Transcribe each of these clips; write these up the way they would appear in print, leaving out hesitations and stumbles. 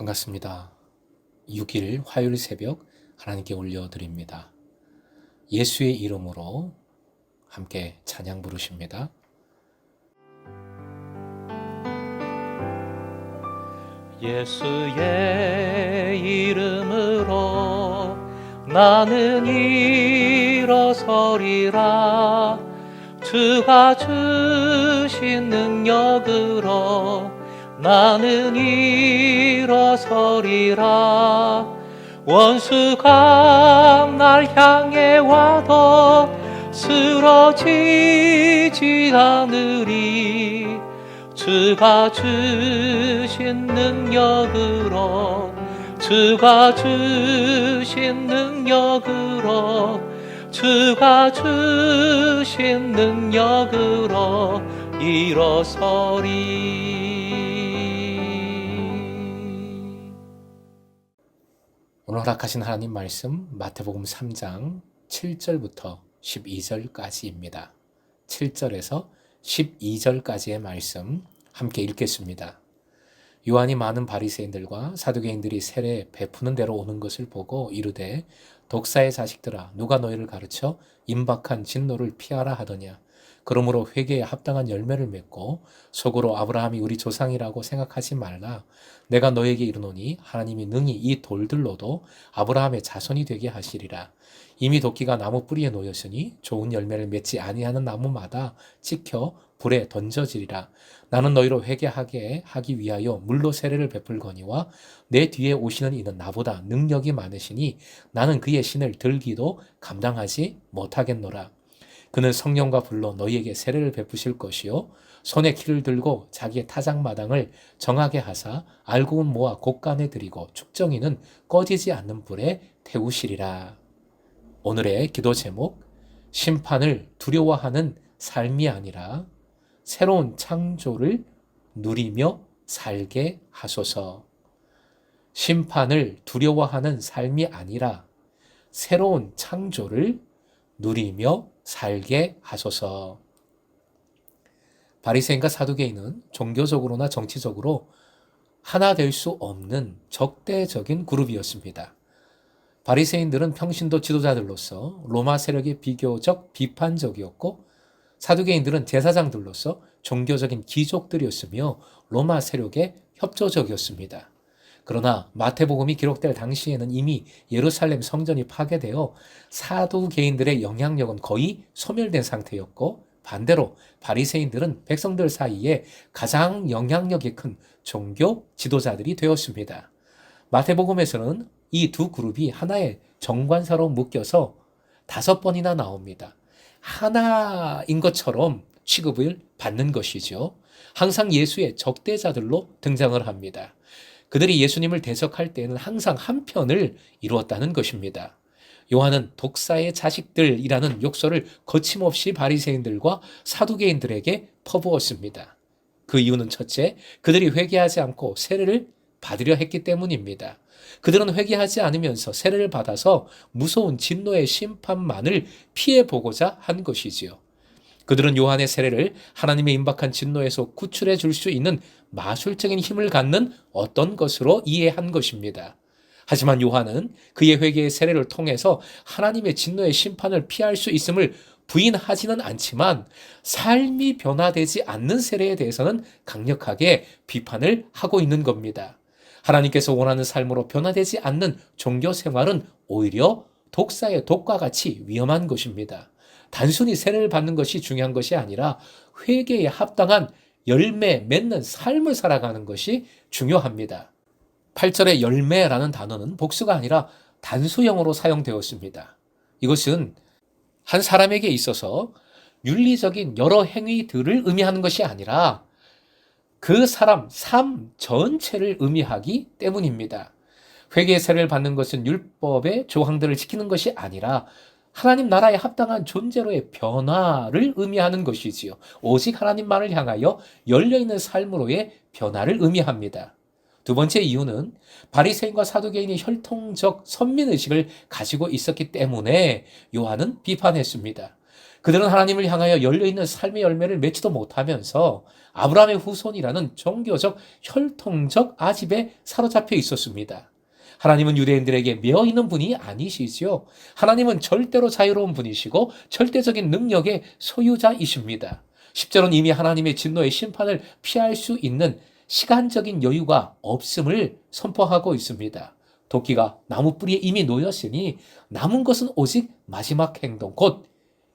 반갑습니다. 6일 화요일 새벽 하나님께 올려드립니다. 예수의 이름으로 함께 찬양 부르십니다. 예수의 이름으로 나는 일어서리라. 주가 주신 능력으로 나는 일어서리라. 원수가 날 향해 와도 쓰러지지 않으리. 주가 주신 능력으로 주가 주신 능력으로 주가 주신 능력으로 일어서리. 오늘 허락하신 하나님 말씀 마태복음 3장 7절부터 12절까지입니다. 7절에서 12절까지의 말씀 함께 읽겠습니다. 요한이 많은 바리새인들과 사두개인들이 세례 베푸는 대로 오는 것을 보고 이르되 독사의 자식들아 누가 너희를 가르쳐 임박한 진노를 피하라 하더냐. 그러므로 회개에 합당한 열매를 맺고 속으로 아브라함이 우리 조상이라고 생각하지 말라. 내가 너에게 이르노니 하나님이 능히 이 돌들로도 아브라함의 자손이 되게 하시리라. 이미 도끼가 나무 뿌리에 놓였으니 좋은 열매를 맺지 아니하는 나무마다 찍혀 불에 던져지리라. 나는 너희로 회개하게 하기 위하여 물로 세례를 베풀거니와 내 뒤에 오시는 이는 나보다 능력이 많으시니 나는 그의 신을 들기도 감당하지 못하겠노라. 그는 성령과 불로 너희에게 세례를 베푸실 것이요 손에 키를 들고 자기의 타작마당을 정하게 하사 알곡은 모아 곡간에 들이고 축정이는 꺼지지 않는 불에 태우시리라. 오늘의 기도 제목, 심판을 두려워하는 삶이 아니라 새로운 창조를 누리며 살게 하소서. 심판을 두려워하는 삶이 아니라 새로운 창조를 누리며 살게 하소서. 바리새인과 사두개인은 종교적으로나 정치적으로 하나 될 수 없는 적대적인 그룹이었습니다. 바리새인들은 평신도 지도자들로서 로마 세력에 비교적 비판적이었고 사두개인들은 제사장들로서 종교적인 귀족들이었으며 로마 세력에 협조적이었습니다. 그러나 마태복음이 기록될 당시에는 이미 예루살렘 성전이 파괴되어 사두개인들의 영향력은 거의 소멸된 상태였고 반대로 바리새인들은 백성들 사이에 가장 영향력이 큰 종교 지도자들이 되었습니다. 마태복음에서는 이 두 그룹이 하나의 정관사로 묶여서 5번이나 나옵니다. 하나인 것처럼 취급을 받는 것이죠. 항상 예수의 적대자들로 등장을 합니다. 그들이 예수님을 대적할 때에는 항상 한편을 이루었다는 것입니다. 요한은 독사의 자식들이라는 욕설을 거침없이 바리새인들과 사두개인들에게 퍼부었습니다. 그 이유는 첫째, 그들이 회개하지 않고 세례를 받으려 했기 때문입니다. 그들은 회개하지 않으면서 세례를 받아서 무서운 진노의 심판만을 피해보고자 한 것이지요. 그들은 요한의 세례를 하나님의 임박한 진노에서 구출해 줄 수 있는 마술적인 힘을 갖는 어떤 것으로 이해한 것입니다. 하지만 요한은 그의 회개의 세례를 통해서 하나님의 진노의 심판을 피할 수 있음을 부인하지는 않지만 삶이 변화되지 않는 세례에 대해서는 강력하게 비판을 하고 있는 겁니다. 하나님께서 원하는 삶으로 변화되지 않는 종교 생활은 오히려 독사의 독과 같이 위험한 것입니다. 단순히 세례를 받는 것이 중요한 것이 아니라 회개에 합당한 열매 맺는 삶을 살아가는 것이 중요합니다. 8절의 열매라는 단어는 복수가 아니라 단수형으로 사용되었습니다. 이것은 한 사람에게 있어서 윤리적인 여러 행위들을 의미하는 것이 아니라 그 사람 삶 전체를 의미하기 때문입니다. 회개의 세례를 받는 것은 율법의 조항들을 지키는 것이 아니라 하나님 나라에 합당한 존재로의 변화를 의미하는 것이지요. 오직 하나님만을 향하여 열려있는 삶으로의 변화를 의미합니다. 두 번째 이유는 바리새인과 사두개인이 혈통적 선민의식을 가지고 있었기 때문에 요한은 비판했습니다. 그들은 하나님을 향하여 열려있는 삶의 열매를 맺지도 못하면서 아브라함의 후손이라는 종교적, 혈통적 아집에 사로잡혀 있었습니다. 하나님은 유대인들에게 매어있는 분이 아니시지요. 하나님은 절대로 자유로운 분이시고 절대적인 능력의 소유자이십니다. 10절은 이미 하나님의 진노의 심판을 피할 수 있는 시간적인 여유가 없음을 선포하고 있습니다. 도끼가 나무 뿌리에 이미 놓였으니 남은 것은 오직 마지막 행동, 곧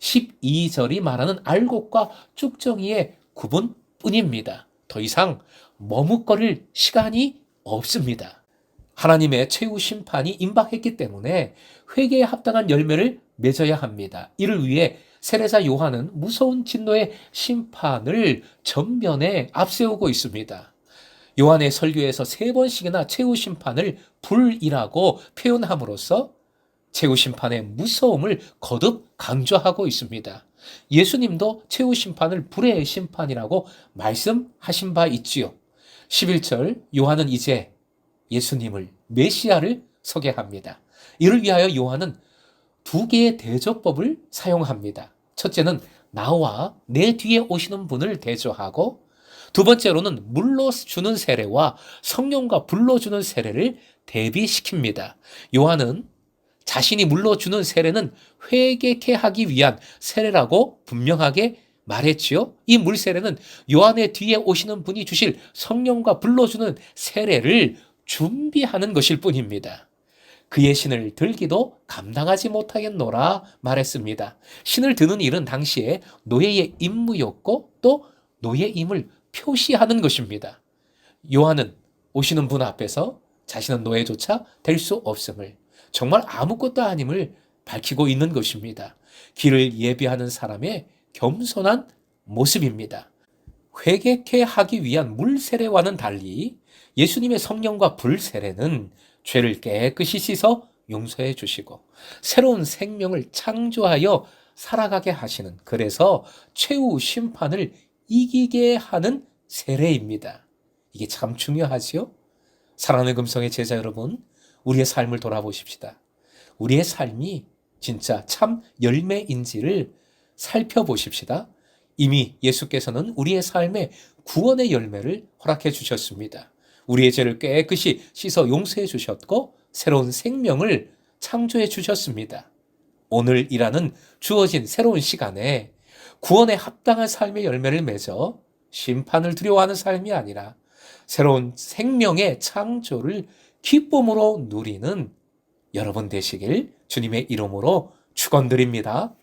12절이 말하는 알곡과 쭉정이의 구분뿐입니다. 더 이상 머뭇거릴 시간이 없습니다. 하나님의 최후 심판이 임박했기 때문에 회개에 합당한 열매를 맺어야 합니다. 이를 위해 세례자 요한은 무서운 진노의 심판을 전면에 앞세우고 있습니다. 요한의 설교에서 3번씩이나 최후 심판을 불이라고 표현함으로써 최후 심판의 무서움을 거듭 강조하고 있습니다. 예수님도 최후 심판을 불의 심판이라고 말씀하신 바 있지요. 11절 요한은 이제 예수님을 메시아를 소개합니다. 이를 위하여 요한은 2개의 대조법을 사용합니다. 첫째는 나와 내 뒤에 오시는 분을 대조하고, 두 번째로는 물로 주는 세례와 성령과 불로 주는 세례를 대비시킵니다. 요한은 자신이 물로 주는 세례는 회개케 하기 위한 세례라고 분명하게 말했지요. 이 물 세례는 요한의 뒤에 오시는 분이 주실 성령과 불로 주는 세례를 준비하는 것일 뿐입니다. 그의 신을 들기도 감당하지 못하겠노라 말했습니다. 신을 드는 일은 당시에 노예의 임무였고 또 노예임을 표시하는 것입니다. 요한은 오시는 분 앞에서 자신은 노예조차 될 수 없음을, 정말 아무것도 아님을 밝히고 있는 것입니다. 길을 예비하는 사람의 겸손한 모습입니다. 회개케 하기 위한 물 세례와는 달리 예수님의 성령과 불 세례는 죄를 깨끗이 씻어 용서해 주시고 새로운 생명을 창조하여 살아가게 하시는, 그래서 최후 심판을 이기게 하는 세례입니다. 이게 참 중요하지요? 사랑하는 금성의 제자 여러분, 우리의 삶을 돌아보십시다. 우리의 삶이 진짜 참 열매인지를 살펴보십시다. 이미 예수께서는 우리의 삶에 구원의 열매를 허락해 주셨습니다. 우리의 죄를 깨끗이 씻어 용서해 주셨고 새로운 생명을 창조해 주셨습니다. 오늘이라는 주어진 새로운 시간에 구원에 합당한 삶의 열매를 맺어 심판을 두려워하는 삶이 아니라 새로운 생명의 창조를 기쁨으로 누리는 여러분 되시길 주님의 이름으로 축원드립니다.